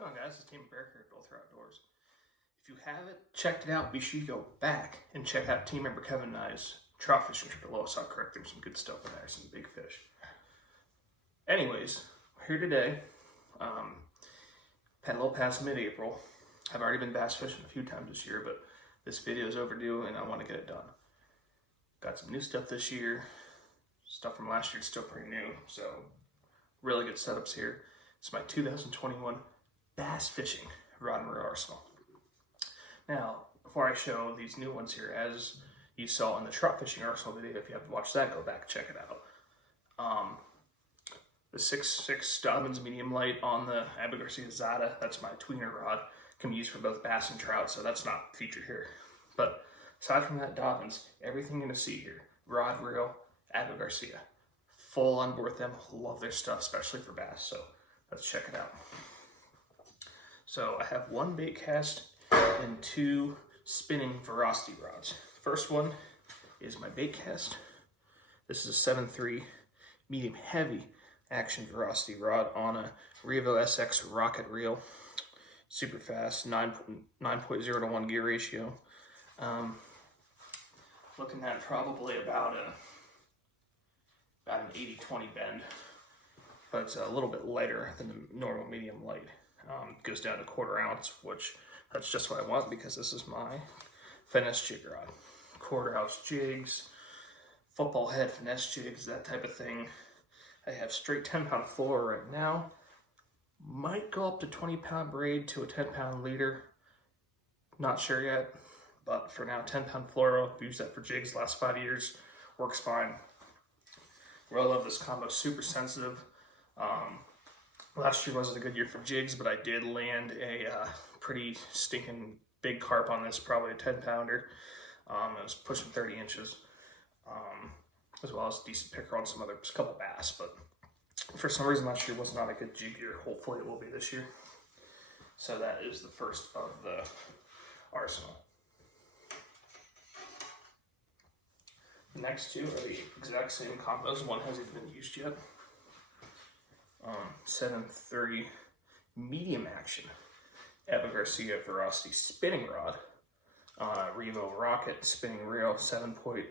Going on, guys? It's Team Bear here at Both Outdoors. If you haven't checked it out, be sure you go back and check out team member Kevin and I's trout fishing trip to Lois. Correct, there's some good stuff in there, some big fish. Anyways, we're here today. Had a little past mid-April. I've already been bass fishing a few times this year, but this video is overdue and I want to get it done. Got some new stuff this year. Stuff from last year is still pretty new, so really good setups here. It's my 2021 bass fishing rod and reel arsenal. Now, before I show these new ones here, as you saw in the trout fishing arsenal video, if you haven't watched that, go back and check it out. The 6.6 Dobbins medium light on the Abu Garcia Zada, that's my tweener rod, can be used for both bass and trout, so that's not featured here. But aside from that Dobbins, everything you're gonna see here, rod, reel, Abu Garcia, full on board with them. Love their stuff, especially for bass, so let's check it out. So I have one Baitcast and two spinning Veracity rods. First one is my Baitcast. This is a 7.3 medium heavy action Veracity rod on a Revo SX rocket reel. Super fast, 9.0 to 1 gear ratio. Looking at probably about an 80-20 bend, but it's a little bit lighter than the normal medium light. Goes down to 1/4 ounce, which that's just what I want because this is my finesse jig rod. 1/4 ounce jigs, football head finesse jigs, that type of thing. I have straight 10-pound fluoro right now. Might go up to 20-pound braid to a 10-pound leader. Not sure yet, but for now, 10-pound fluoro. I've used that for jigs the last 5 years. Works fine. Really love this combo. Super sensitive. Last year wasn't a good year for jigs, but I did land a pretty stinking big carp on this, probably a 10-pounder. It was pushing 30 inches, as well as a decent picker on some other, just a couple bass. But for some reason last year was not a good jig year. Hopefully it will be this year. So that is the first of the arsenal. The next two are the exact same combos. One hasn't been used yet. 7.3 medium action Abu Garcia Veracity spinning rod, Revo Rocket spinning reel, 7.0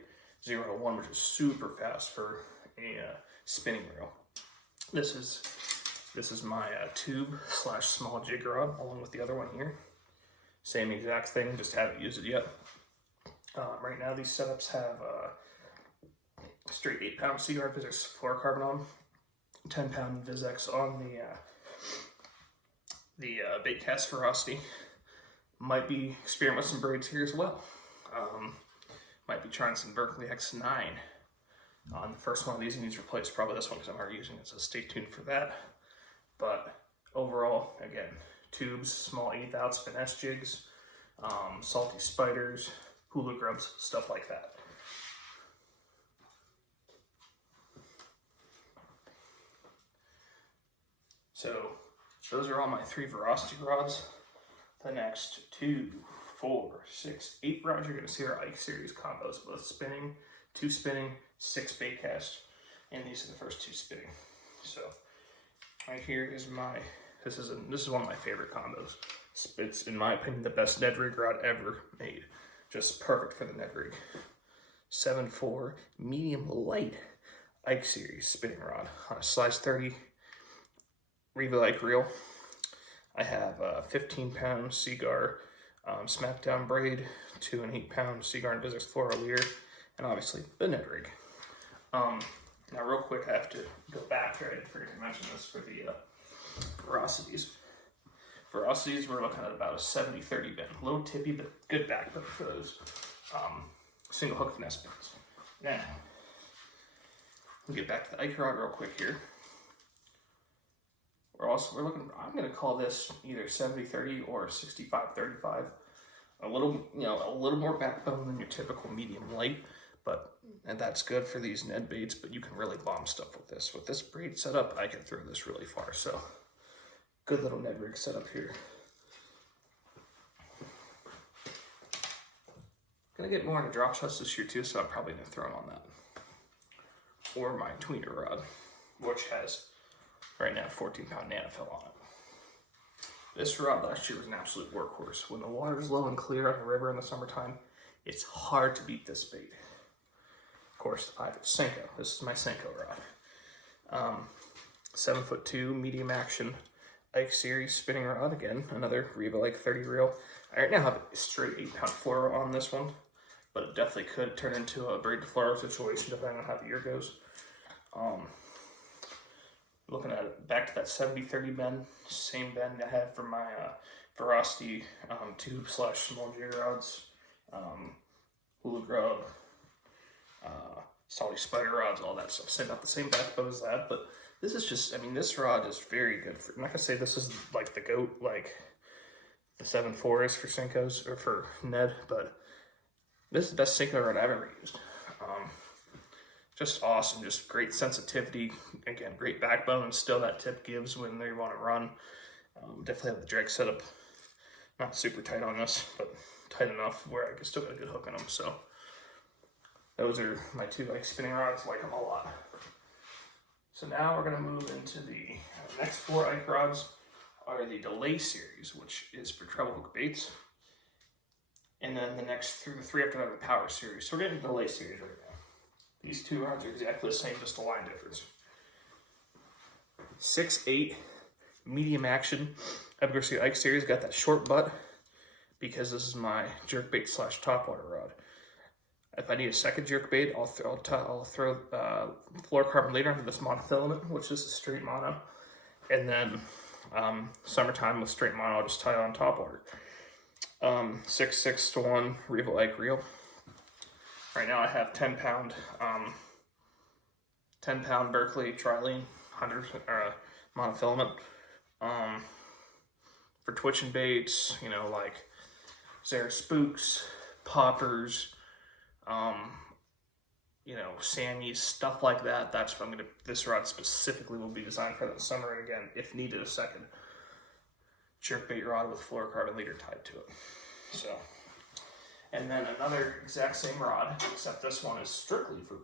to 1, which is super fast for a spinning reel. This is my tube / small jig rod, along with the other one here. Same exact thing, just haven't used it yet. Right now these setups have straight 8-pound Seaguard Physics fluorocarbon on, 10-pound Vizex on the Baitcast Veracity. Might be experimenting with some braids here as well. Might be trying some Berkeley X9 on the first one of these. He needs to replace probably this one because I'm already using it, so stay tuned for that. But overall, again, tubes, small 1/8 ounce finesse jigs, salty spiders, hula grubs, stuff like that. So those are all my 3 Veracity rods. The next 2, 4, 6, 8 rods you're going to see are Ike series combos, both spinning, 2 spinning, 6 Baitcast, and these are the first 2 spinning. So right here is this is one of my favorite combos. It's in my opinion the best Ned rig rod ever made. Just perfect for the Ned rig. 7.4 medium light Ike series spinning rod on a size 30 Revo Ike reel. I have a 15-pound Seaguar Smackdown braid to an 8-pound Seaguar and Physics fluoro leader, and obviously the Ned rig. Now real quick, I have to go back, right? I forgot to mention this for the Veracities. Veracities, we're looking at about a 70-30 bend. A little tippy, but good back bend for those single hook finesse bends. Now, we'll get back to the Ike rod real quick here. We're looking, I'm going to call this either 70-30 or 65-35. A little more backbone than your typical medium light, and that's good for these Ned baits, but you can really bomb stuff with this. With this braid setup, I can throw this really far, so good little Ned rig setup here. Gonna get more into drop shots this year too, so I'm probably gonna throw them on that. Or my tweener rod, which has right now 14-pound Nanofill on it. This rod last year was an absolute workhorse. When the water's low and clear on the river in the summertime, it's hard to beat this bait. Of course, I have Senko. This is my Senko rod. 7'2" medium action Ike Series spinning rod. Again, another Revo Ike 30 reel. I right now have a straight 8-pound fluoro on this one, but it definitely could turn into a braided fluoro situation depending on how the year goes. Looking at it, back to that 70-30 bend, same bend I had for my Veracity tube/small jig rods, hula grub, solid spider rods, all that stuff. About the same backbone as that, but this is just, I mean, this rod is very good for, I'm not gonna say this is like the GOAT, like the 7.4 is for Senkos or for Ned, but this is the best Senko rod I've ever used. Just awesome, just great sensitivity. Again, great backbone, and still that tip gives when they want to run. Definitely have the drag setup not super tight on this, but tight enough where I can still get a good hook in them. So those are my two Ike spinning rods. Like them a lot. So now we're gonna move into the next 4 Ike rods are the Delay series, which is for treble hook baits. And then the next the three after that are the Power series. So we're getting the Delay series right now. These two rods are exactly the same, just a line difference. 6'8", medium action. I've got the Ike series, got that short butt because this is my jerkbait / topwater rod. If I need a second jerkbait, I'll throw fluorocarbon later into this monofilament, which is a straight mono. And then summertime with straight mono, I'll just tie on topwater. 6/6 to 1 Revo Ike reel. Right now I have 10-pound Berkeley Trilene 100 monofilament. For twitching baits, you know, like Zara spooks, poppers, you know, Sammys, stuff like that. That's what this rod specifically will be designed for the summer. And again, if needed, a second jerkbait rod with fluorocarbon leader tied to it. So. And then another exact same rod, except this one is strictly for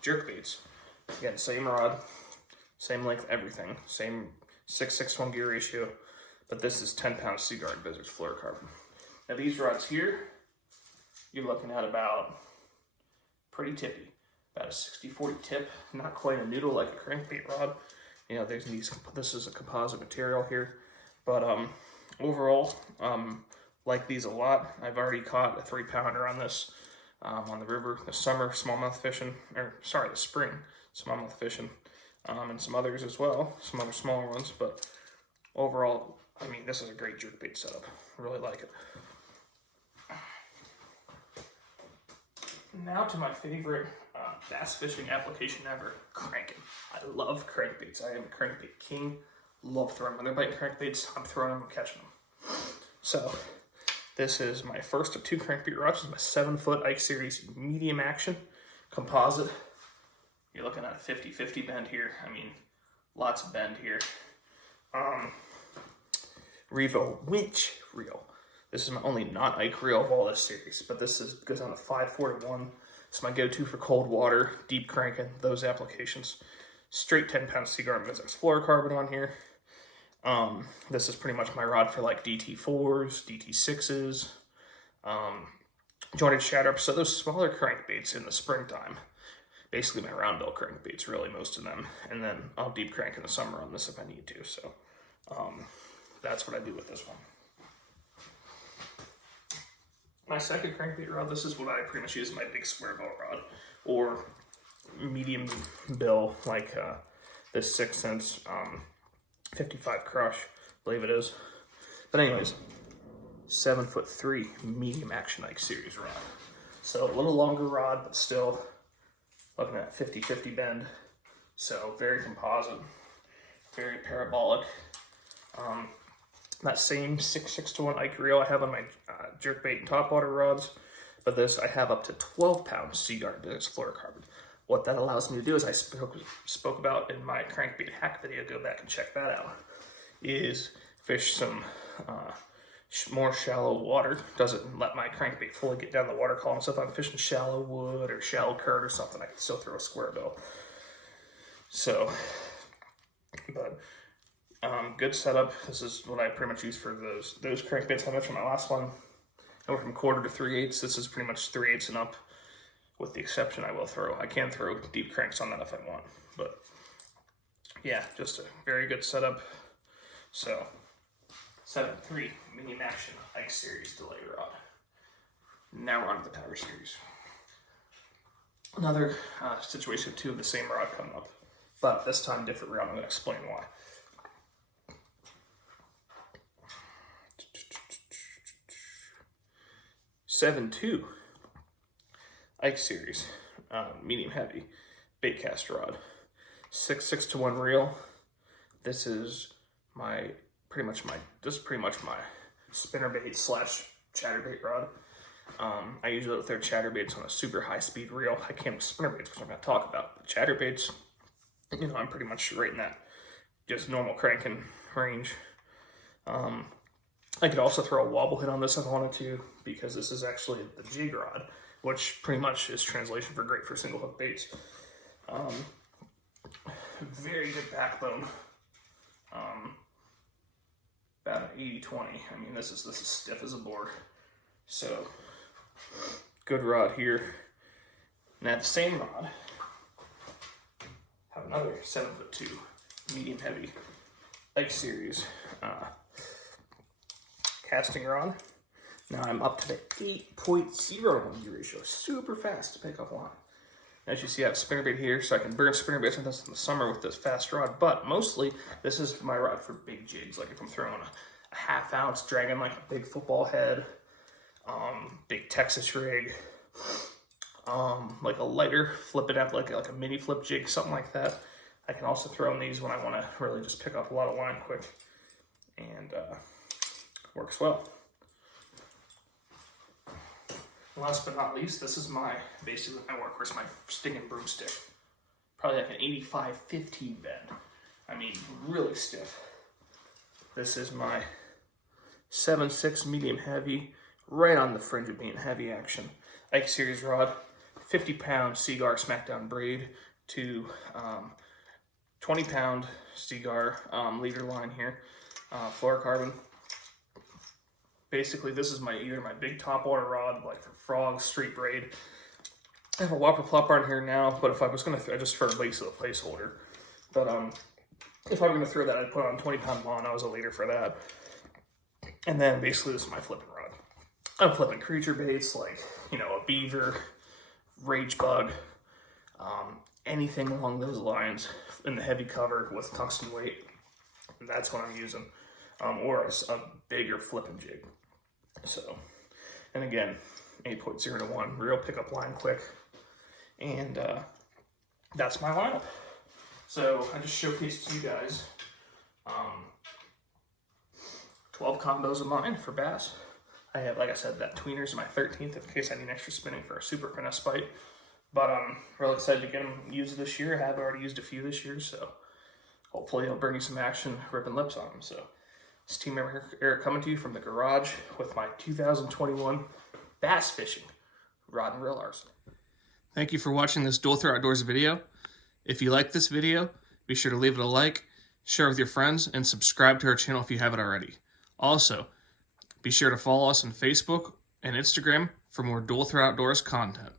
jerkbaits. Again, same rod, same length, everything, same 6/6 gear ratio, but this is 10-pound Seaguard Blizzard's fluorocarbon. Now these rods here, you're looking at about pretty tippy, about a 60-40 tip, not quite a noodle like a crankbait rod. You know, there's these. This is a composite material here, but overall, like these a lot. I've already caught a 3-pounder on this on the river this summer, smallmouth fishing, or sorry, the spring, smallmouth fishing, and some others as well, some other smaller ones. But overall, I mean, this is a great jerkbait setup. I really like it. Now to my favorite bass fishing application ever, cranking. I love crankbaits. I am a crankbait king. Love throwing them. When they're biting crankbaits, I'm throwing them and catching them. So this is my first of 2 crankbait rods. This is my 7-foot Ike Series medium action composite. You're looking at a 50-50 bend here. I mean, lots of bend here. Revo winch reel. This is my only non-Ike reel of all this series, but this goes on a 5/4 to 1. It's my go-to for cold water, deep cranking, those applications. Straight 10-pound Seaguard Blizzard's fluorocarbon on here. This is pretty much my rod for like DT4s, DT6s, jointed shatter. So those smaller crankbaits in the springtime, basically my round bill crankbaits, really most of them. And then I'll deep crank in the summer on this if I need to. So that's what I do with this one. My second crankbait rod, this is what I pretty much use as my big square bill rod, or medium bill, like this 6 cents 55 crush, I believe it is. But anyways, 7'3" medium action Ike Series rod. So a little longer rod, but still looking at 50-50 bend. So very composite, very parabolic. That same 6/6 to 1 Ike reel I have on my jerkbait and topwater rods, but this I have up to 12-pound Seaguard Blizzard's fluorocarbon. What that allows me to do, as I spoke about in my crankbait hack video, go back and check that out, is fish some more shallow water. Doesn't let my crankbait fully get down the water column. So if I'm fishing shallow wood or shallow current or something, I can still throw a square bill. So, but Good setup. This is what I pretty much use for those crankbaits I mentioned in my last one. I went from 1/4 to 3/8. This is pretty much 3/8 and up, with the exception I will throw. I can throw deep cranks on that if I want, but yeah, just a very good setup. So 7.3 medium action Ike series delay rod. Now we're on to the Power series. Another situation too of the same rod coming up, but this time different rod. I'm going to explain why. (7.2) Ike series, medium heavy, Baitcast rod, 6/6 to 1 reel. This is pretty much my spinnerbait / chatterbait rod. I usually throw chatterbaits on a super high speed reel. I can't with spinnerbaits, which I'm going to talk about. But chatterbaits, you know, I'm pretty much right in that just normal cranking range. I could also throw a wobble hit on this if I wanted to, because this is actually the jig rod, which pretty much is translation for great for single hook baits. Very good backbone. About an 80/20. I mean, this is stiff as a board. So good rod here. And that same rod, have another 7'2" medium heavy Ike series casting rod. Now I'm up to the 8.0 ratio, super fast to pick up line. As you see, I have a spinnerbait here, so I can burn spinnerbaits with this in the summer with this fast rod, but mostly this is my rod for big jigs, like if I'm throwing a 1/2 ounce, dragging like a big football head, big Texas rig, like a lighter, flip it up like a mini flip jig, something like that. I can also throw in these when I want to really just pick up a lot of line quick, and works well. Last but not least, this is basically my workhorse, my stinging broomstick. Probably like an 85/15 bend. I mean, really stiff. This is my 7.6 medium heavy, right on the fringe of being heavy action Ike series rod, 50-pound Seagar Smackdown braid to 20-pound Seagar leader line here, fluorocarbon. Basically, this is either my big topwater rod, like for frogs, street braid. I have a Whopper plopper on here now, but if I was going to, I just for basically a placeholder. But if I'm going to throw that, I'd put on 20-pound mono as a leader for that. And then basically, this is my flipping rod. I'm flipping creature baits like, you know, a beaver, rage bug, anything along those lines in the heavy cover with tungsten weight. And that's what I'm using. Or a bigger flipping jig. So, and again, 8.0 to 1, real pickup line quick. And that's my lineup. So I just showcased to you guys 12 combos of mine for bass. I have, like I said, that tweener's my 13th in case I need extra spinning for a super finesse bite. But I'm really excited to get them used this year. I have already used a few this year, so hopefully I'll bring you some action ripping lips on them. So this team member Eric coming to you from the garage with my 2021 bass fishing rod and reel arsenal. Thank you for watching this Dual Throw Outdoors video. If you like this video, be sure to leave it a like, share with your friends, and subscribe to our channel if you haven't already. Also, be sure to follow us on Facebook and Instagram for more Dual Throw Outdoors content.